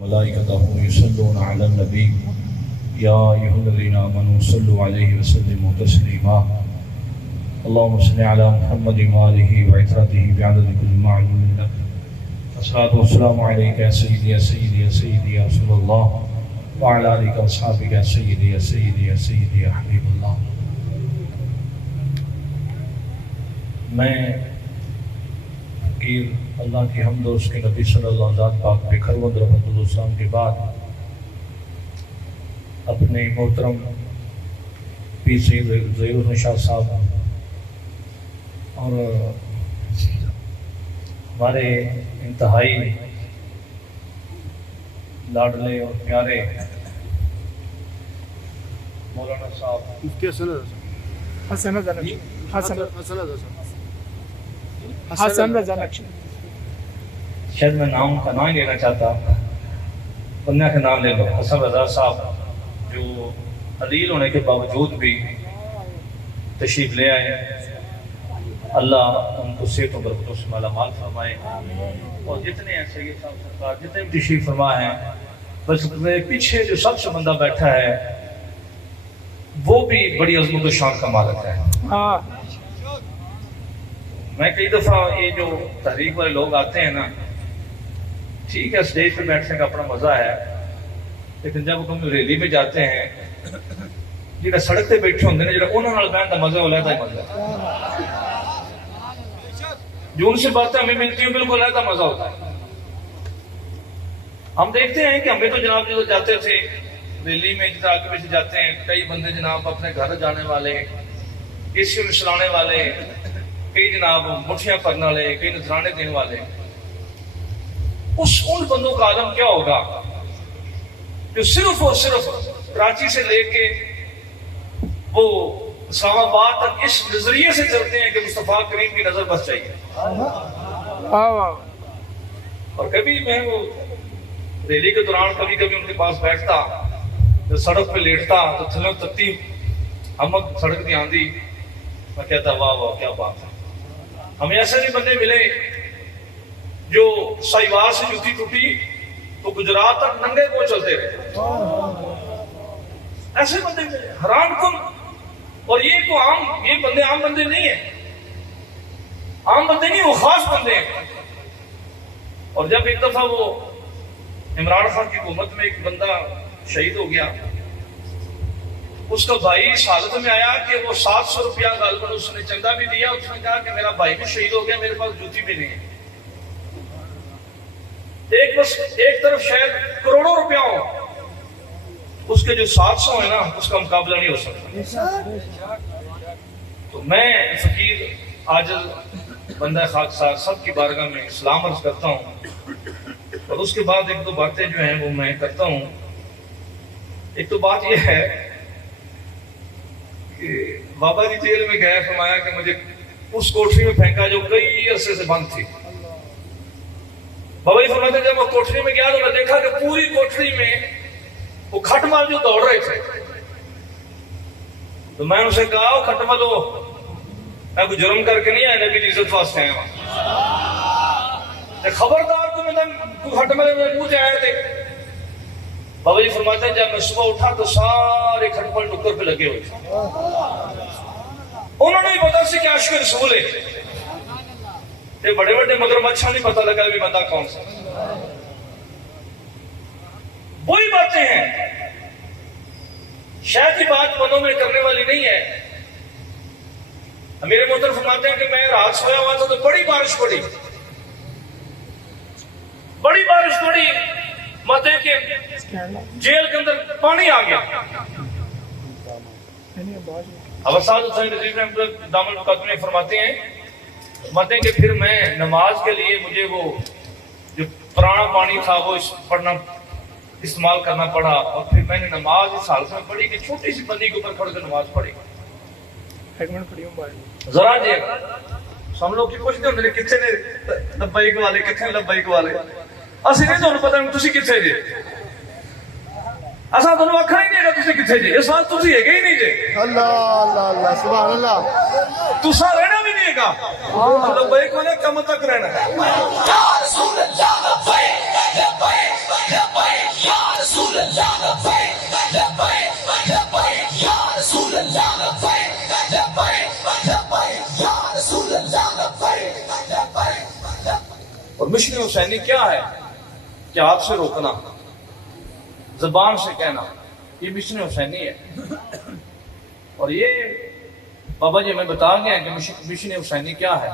ملائکتہ یصلون علی النبی یا ایھا الذین آمنوا صلوا علیہ وسلموا تسلیما اللهم صل علی محمد وآلہ وعترتہ بعدد کل معلوم لک الصلاۃ والسلام علیک یا سیدی یا سیدی یا سیدی یا رسول اللہ وعلی آلک واصحابک یا سیدی یا سیدی یا سیدی یا حبیب اللہ۔ میں فقیر اللہ کی حمد اور اس کے نبی صلی اللہ علیہ وسلم پاک پہ خرود رحمت اللہ السلام کے بعد اپنے محترم پیر سید ظہیر حسن شاہ صاحب اور ہمارے انتہائی لاڈلے اور پیارے مولانا صاحب حسن رضا نقشی، شاید میں نام کا نام ہی لینا چاہتا، ورنہ کا نام لے لو، حسن رضا صاحب جو علیل ہونے کے باوجود بھی تشریف لے آئے، اللہ ان کو صحت و برکتوں سے مالا مال فرمائے، اور جتنے ہیں سید صاحب سرکار جتنے بھی تشریف فرما ہیں، بس میرے پیچھے جو سب سے بندہ بیٹھا ہے وہ بھی بڑی عظمت و شان کا مالک ہے۔ میں کئی دفعہ یہ جو تحریک والے لوگ آتے ہیں نا، ٹھیک ہے سٹیج پہ بیٹھنے کا اپنا مزہ ہے، لیکن جب ہم ریلی میں جاتے ہیں جہاں سڑک پہ بیٹھے ہوتے ہیں جہاں انہوں نے بہن کا مزہ علیحدہ ہی مزہ ہے، جو ان سے باتیں ہمیں ملتی ہیں بالکل علیحدہ مزہ ہوتا ہے۔ ہم دیکھتے ہیں کہ ہمیں تو جناب جو جاتے تھے ریلی میں جتنا آگے پیچھے جاتے ہیں، کئی بندے جناب اپنے گھر جانے والے، اسی میں سلانے والے، کئی جناب مٹھیاں کرنے والے، کئی نذرانے دینے والے، ان بندوں کا عالم کیا ہوگا جو صرف اور صرف کراچی سے لے کے وہ اسلام آباد تک اس نظریے سے چلتے ہیں کہ مصطفیٰ کریم کی نظر بس چاہیے۔ اور کبھی میں وہ ریلی کے دوران کبھی ان کے پاس بیٹھتا، جو سڑک پہ لیٹتا تو تھلوں تکتی ہمک سڑک دی آندھی، میں کہتا واہ واہ کیا بات ہے۔ ہمیں ایسے بھی بندے ملے جو سائیوار سے جوتی ٹوٹی تو گجرات تک ننگے کو چلتے رہے، ایسے بندے ملے حیران کن۔ اور یہ بندے عام بندے نہیں ہیں، عام بندے نہیں، وہ خاص بندے ہیں۔ اور جب ایک دفعہ وہ عمران خان کی حکومت میں ایک بندہ شہید ہو گیا، اس کا بھائی اس حالت میں آیا کہ وہ 700 روپیہ غالباً اس نے چندہ بھی دیا، اس نے کہا کہ میرا بھائی بھی شہید ہو گیا، میرے پاس جوتی بھی نہیں ہے۔ ایک طرف شاید کروڑوں روپیہ ہو، اس کے جو 700 ہیں نا اس کا مقابلہ نہیں ہو سکتا۔ تو میں فقیر عاجز بندہ خاکسار سب کی بارگاہ میں سلام عرض کرتا ہوں، اور اس کے بعد ایک دو باتیں جو ہیں وہ میں کرتا ہوں۔ ایک تو بات یہ ہے کہ بابا جی جیل میں گئے، فرمایا کہ مجھے اس کوٹری میں پھینکا جو کئی عرصے سے بند تھی۔ بابا جی فرماتے ہیں جب میں کوٹری میں گیا تو میں دیکھا کہ پوری کوٹری میں وہ کھٹ مال جو دوڑ رہے تھے، تو میں ان سے کہا وہ کھٹ مال ہو، میں کوئی جرم کر کے نہیں آیا، نبی کی عزت واسطے آیا ہوں، خبردار تم کھٹ مال میں پوچھ آئے تھے۔ بابا جی فرماتے ہیں جب میں صبح اٹھا تو سارے کھٹ مال ٹکر پہ لگے ہوئے تھے، انہوں نے بھی پتا سی کہ عاشق رسول ہے، یہ بڑے بڑے مگرمچھ نہیں پتا لگا بھی بندہ کون سا۔ وہی باتیں ہیں، شاید یہ بات بندوں میں کرنے والی نہیں ہے۔ میرے محترم فرماتے ہیں کہ میں رات سویا ہوا تھا تو بڑی بارش پڑی، ماتے کہ جیل کے اندر پانی آ گیا۔ ابرساد حسین نظیر دام المقدمین فرماتے ہیں کہ پھر میں نماز کے لیے مجھے وہ جو پرانا پانی تھا وہ پڑھنا استعمال کرنا پڑا، اور پھر میں نے نماز اس حالت میں پڑھی کہ چھوٹی سی بندی کے اوپر کھڑ کے نماز پڑھی۔ ذرا جی ہم لوگ پوچھتے ہوتے ہیں کتنے نے لبیک والے، کتنے لبیک والے، اسی نہیں تو پتا نہیں تسی کتنے جی، اصل تمہیں آخر ہی نہیں ہے تسی کتنے جی، اس وقت تسی ہے ہی نہیں جی۔ اللہ اللہ اللہ سبحان اللہ، تسا رہنا بھی نہیں ہے گا لبیک والے کم تک رہنا ہے۔ رسول اللہ لبیک لبیک لبیک یا رسول اللہ لبیک لبیک لبیک یا رسول اللہ لبیک لبیک. اور مشن حسینی کیا ہے کہ ہاتھ سے روکنا، زبان سے کہنا، یہ مشن حسینی ہے. اور یہ بابا جی ہمیں بتا گیا ہے کہ مشن حسینی کیا ہے.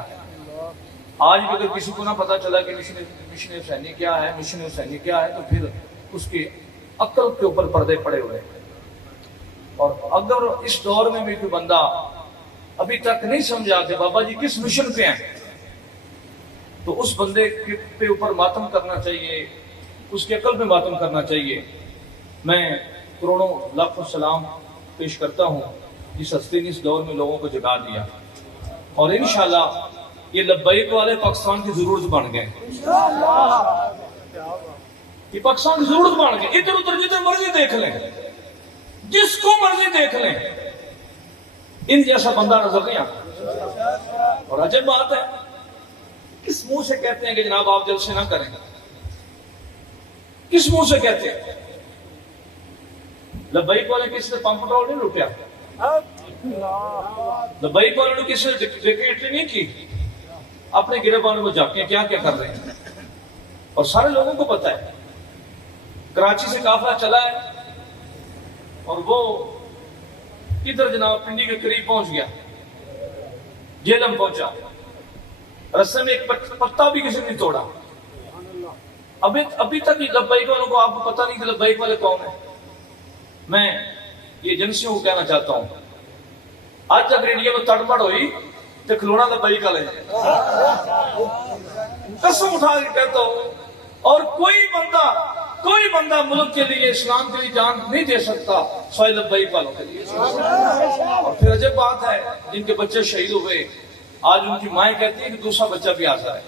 آج بھی اگر کسی کو نہ پتا چلا کہ مشن حسینی کیا ہے، مشن حسینی کیا ہے، تو پھر اس کی عقل کے اوپر پردے پڑے ہوئے. اور اگر اس دور میں بھی کوئی بندہ ابھی تک نہیں سمجھا کہ بابا جی کس مشن پہ ہیں، تو اس بندے کے اوپر ماتم کرنا چاہیے، اس کی عقل پہ ماتم کرنا چاہیے. میں کروڑوں لاکھوں سلام پیش کرتا ہوں جس ہستی نے اس دور میں لوگوں کو جگا دیا. اور انشاءاللہ یہ لبیک والے پاکستان کی ضرورت بن گئے. یہ پاکستان کی ضرورت بن گئے. ادھر ادھر جدھر مرضی دیکھ لیں، جس کو مرضی دیکھ لیں، ان جیسا بندہ نظر نہیں آتا. اور عجب بات ہے، کس منہ سے کہتے ہیں کہ جناب آپ جلسے نہ کریں؟ کس منہ سے کہتے ہیں؟ لبیک والے کسی نے پمپ پٹرول نہیں لوٹیا، لبیک والوں نے کسی نے ڈکیٹری نہیں کی. اپنے گربانوں کو جا کے کیا کیا کر رہے ہیں. اور سارے لوگوں کو پتا ہے. کراچی سے قافلہ چلا ہے اور وہ ادھر جناب پنڈی کے قریب پہنچ گیا، جہلم پہنچا. رستے میں ایک پتا بھی کسی نے نہیں توڑا. ابھی تک لبیک والوں کو آپ کو پتا نہیں کہ لبیک والے کون ہیں. میں یہ ایجنسیوں کو کہنا چاہتا ہوں، آج اگر انڈیا میں تڑپڑ ہوئی تو کھلونا لبیک والے ہیں. قسم اٹھا کے کہتا ہوں. اور کوئی بندہ ملک کے لیے، اسلام کے لیے جان نہیں دے سکتا سوائے لبیک والوں کے لیے. اور پھر عجب بات ہے، جن کے بچے شہید ہوئے آج ان کی مائیں کہتی ہیں کہ دوسرا بچہ بھی آ جائے.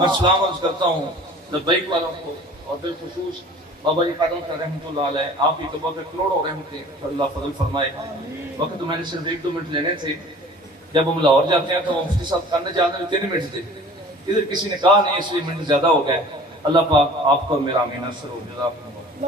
میں سلام عرض کرتا ہوں لبیک والوں کو، اور بالخصوص بابا جی قادم کا رحمۃ اللہ علیہ، آپ کی قبر پہ کروڑوں رحمتیں اللہ فضل فرمائے. وقت میں نے صرف 1-2 منٹ لینے تھے. جب ہم لاہور جاتے ہیں تو مفتی صاحب کرنے جانے میں 3 منٹ تھے، ادھر کسی نے کہا نہیں اس لیے منٹ زیادہ ہو گئے. اللہ پاک آپ کو میرا امین اثر ہو جزاکم اللہ.